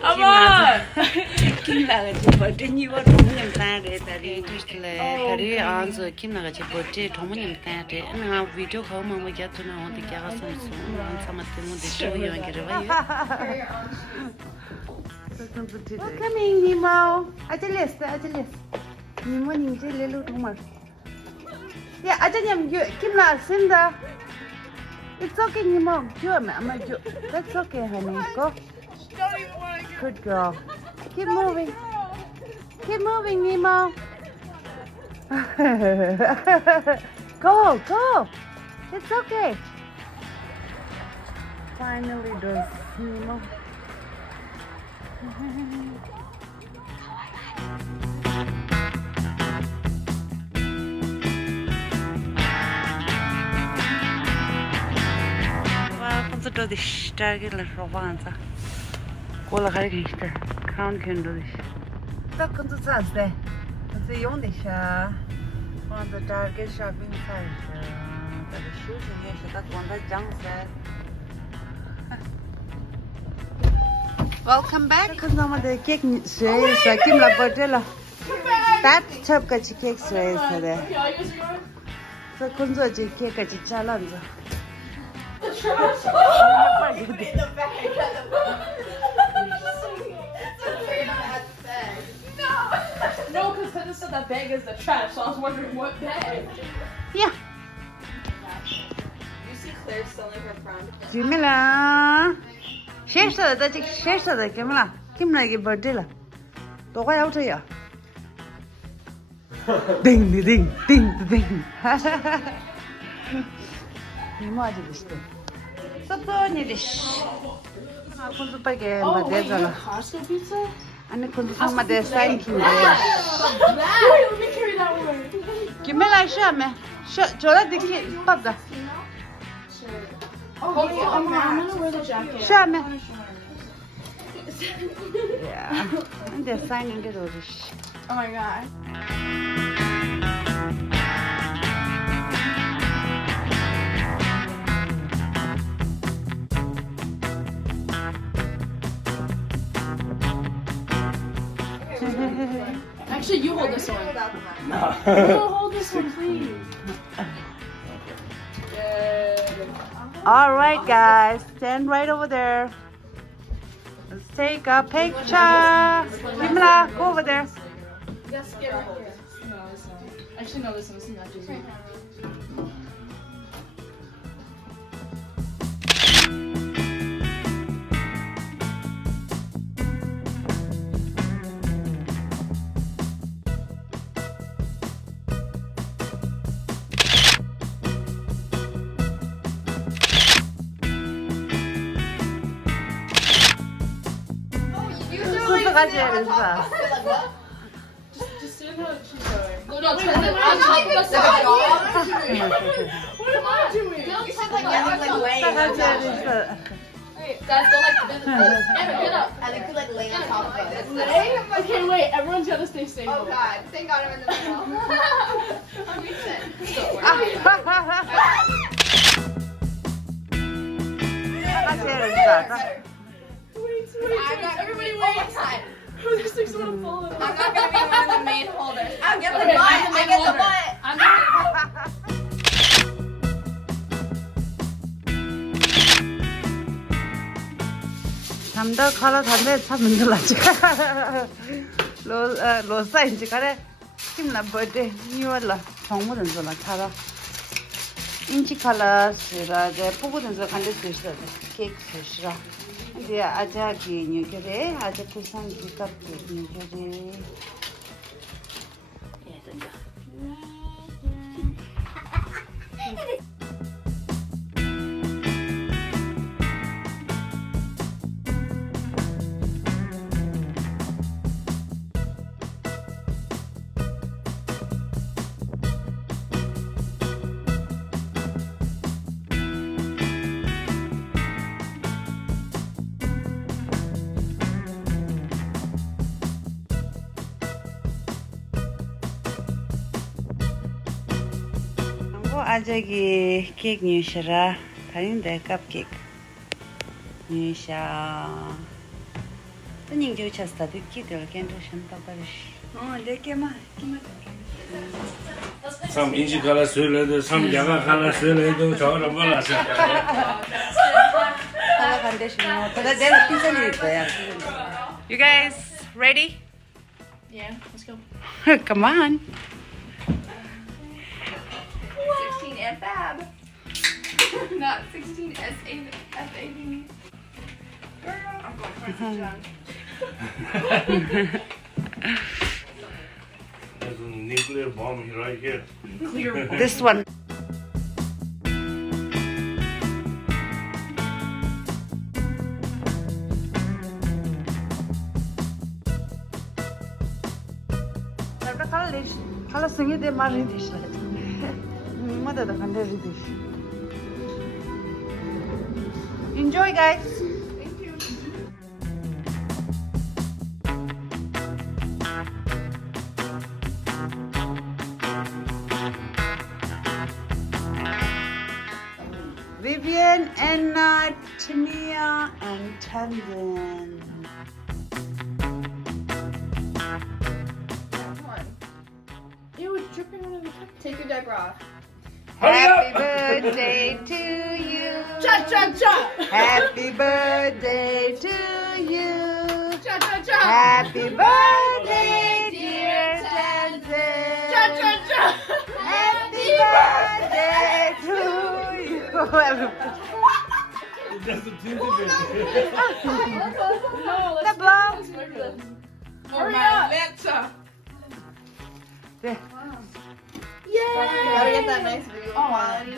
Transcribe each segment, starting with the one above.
Ama kim나가 버튼이 와 동님 따래 다리 뒤틀래 다리 안서 kim나가 버튼 동님 따래 나 비디오 가면 뭐 야투나 어디 가서 삼았대 뭐 대쇼 연결해봐요. Coming, Nemo. Ajalis. Nemo ning je lelu thomar. Yeah, ajanyam kimna sinda. It's okay, Nemo. That's okay, honey. Go. Good girl. Keep moving. Keep moving, Nemo. Go. It's okay. Finally does Nemo. Konzo do dish target la rovanza. Kola kare gishta. Crown kendo dish. Ta konzo saste. Konzo yon dish. On the target shopping site. Ta shoes ye shata konda jang sa. Welcome back. Konzo ma de cake swe sa kim la patela. Tat chap ka chi cake swe sa de. So konzo ji cake ka chi challenge. The trash. In the bag. No, because Tenzin said that bag is the trash, so I was wondering what bag. Yeah. You see Claire selling her friend. Jimila. Shesha da Kimla. Kimla ki birthday la. To ga out ya. Ding. Nemo aja diste. Sab ni dish. Konzo pa ke ma de jala. Costco pizza? Ani konzo sama de sign king de. Wait, let me carry that one. Kimela shame. Chola dikhi padda. Oh, yeah, I'm gonna wear the jacket. Shame. Yeah. And they're signing it over. Oh my god. Actually, you hold this one. No, hold this one, please. All right, guys, stand right over there. Let's take a picture. Kimla, go over there. Yes, get right here. No, this one. Actually, no, this one's not just me. Just sit how she's going. No, What am I doing? You said like way. Wait, guys, don't like this. Emma, get up. And it could like lay on top of us. Lay? Okay, wait. Everyone's gotta stay stable. Oh god, thank god I'm in the middle. I'm decent. Everybody wait. There's like someone falling. I'm not gonna be one of the main holders. I'll get the Okay, butt. I'm the I main get the holder. butt. I'm not. 잠다 가라 담배 차 문들라지. 로 사인지 가래. 김나 버데 니월라 정무든 줄라 차라. 인치 컬러스라 제 포고든 줄 간데 드시다. 케이크 드시라. 이제 아자기 뉴케레 아자 쿠상 기갑 뉴케레. 아저기 케이크 뉴시라 다른데 컵케이크 뉴샤 ning jo chasta de ki de ken do shan ta barish. Oh, leke ma. Some inji color söyledi, some yaga color söyledi, çok da balası. Hala condition. Tada de pizza ni ya. You guys ready? Yeah, let's go. Come on. 16 and fab. Not 16 S8 F8. I'm going crazy, John. There's a nuclear bomb right here. This one. Kala singe de mari dishla. Mada da khande dish. Enjoy, guys. Thank you. Vivian, Anna, Timia, and Tenzin. Ew, it's dripping out of the cup. Take your diaper off. Happy birthday to you. Cha cha cha! Happy birthday to you. Cha cha cha! Happy birthday, dear Tenzin. Cha cha cha! Happy birthday to you. It doesn't seem to be. No, The let's blow. hurry up! Let's Gotta get that nice video quality.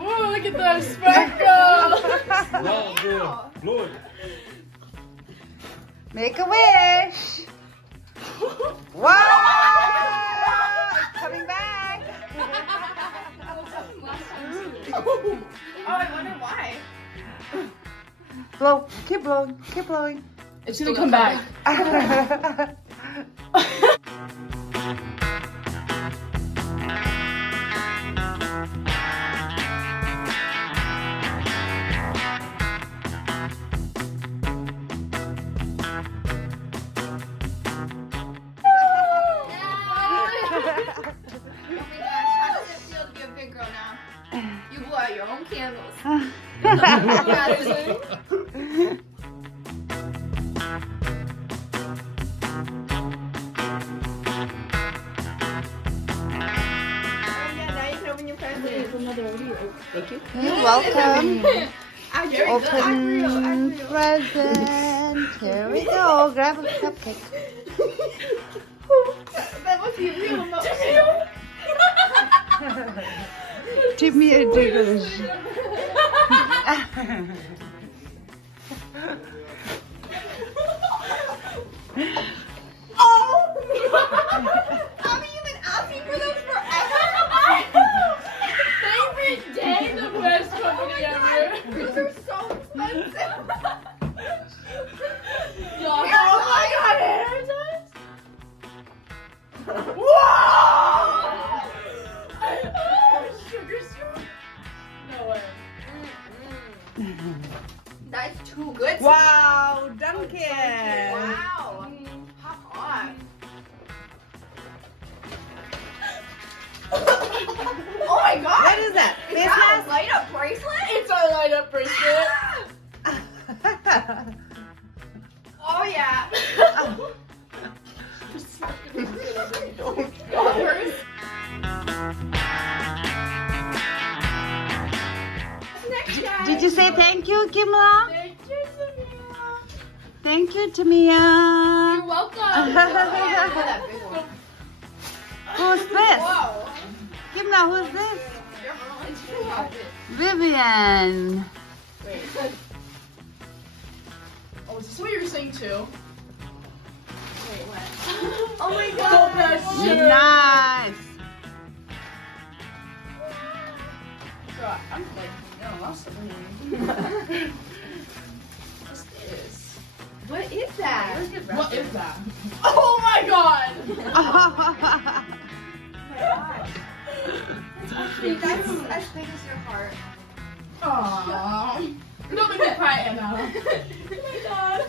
Ooh, look at those sparkles! Wow, good. Lord. Make a wish. Wow! It's coming back. Oh, I wonder why. Blow. Keep blowing. Keep blowing. It's gonna come back. How does it feel to be a big girl now? You blow out your own candles. Now you can open your present. You're welcome. Very Open present. Here we go. Grab a cupcake. That must be real. Timmy and Diggles. Mommy, you've been asking for those forever. Favorite day, the best company ever. These are so expensive. Oh my God, Whoa! Sugar syrup? No way. That's too good. Wow, Duncan. Wow. Hop on. Oh my God. What is that? Is Face that mask? a light up bracelet? It's a light up bracelet. Oh yeah. Next guy. Did you say thank you, Kimla? Thank you, Samira. Thank you, Tamia. You're welcome. Oh, yeah, that big one. Who's this? Whoa. Kimla, who's this? It's too hot. Vivian. Wait. Oh, is this what you were saying too? Wait, what? Oh my So God. best. Nice. Bro, I'm like, no, lost something. What's this? What is that? What is that? Oh my God! That's as big as your heart. Aww. Don't make me cry, Anna. Oh my God.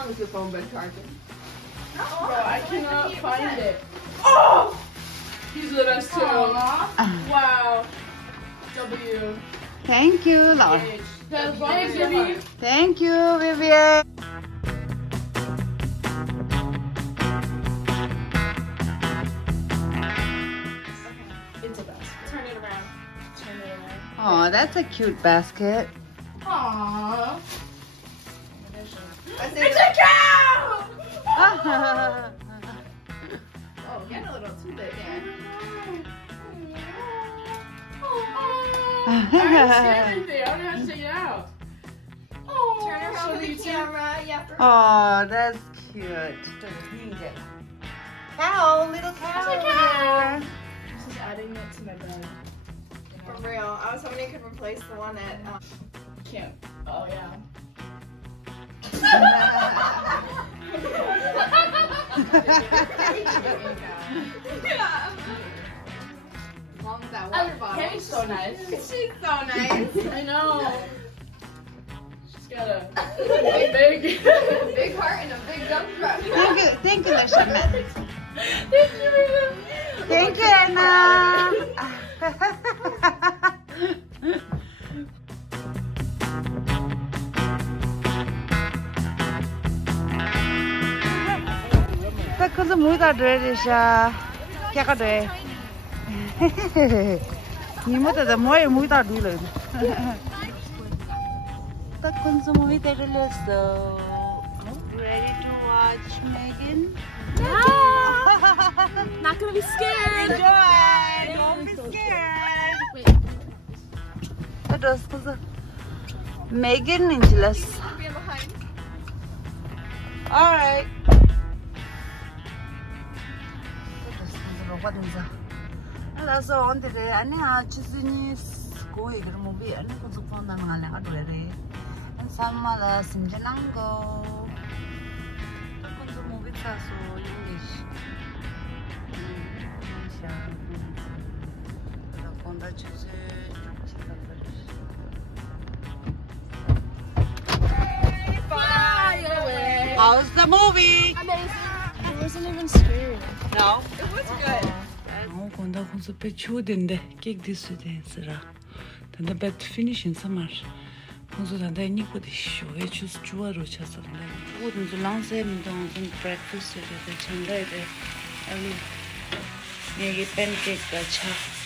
long as the phone been charging. No, Bro, I cannot find it. Oh! He's with us too. Wow. W. Thank you, Laura. Thanks, Vivi. Thank you, Vivian. It's a basket. turn it around. Turn it around. Oh, that's a cute basket. Aww. It's a cow! Ah. Oh, get a little too big there. I didn't see anything. I don't have to take it out. Oh, Turn around with the camera. You have to. Oh, that's cute. Cow, little cow. This is adding it to my bed. For real. I was hoping you could replace the one that. Can't. Oh, yeah. Yeah. As long as that water bottle. Kenny's so nice. She's so nice. I know. She's got a big. Big heart and a big dump truck. Thank you, Lashaman. Thank you. Thank you, Anna. Tất cả những mũi tao đuổi đi sao? Chắc có đuổi. Nhưng mà tao mũi tao đuổi lên. Tất cả những mũi tao đuổi lên so. Ready to watch Megan? Not gonna be scared. Enjoy. Don't be scared. That was because Megan Angeles. Being behind. All right. 받으면서 알아서 언제래 아니 아치스니 고이 그런 뭐비 아니 그저 폰나는 거 알아가 그래 삼마다 심지난 거 그저 뭐비 사서 잉글리시 샤 그래서 본다 주제 How's the movie? Amazing. It wasn't even scary. No. It was good. 어, 건다 건서 배 추워된데 깨기 됐어 된스라. 단다 배 피니싱 서머. 건서 단다 니고도 쇼에 주스 주어로 쳤어. 모든 줄 랑세는 좀 브렉퍼스트에 전달돼. 아니 얘기 팬케이크가 차.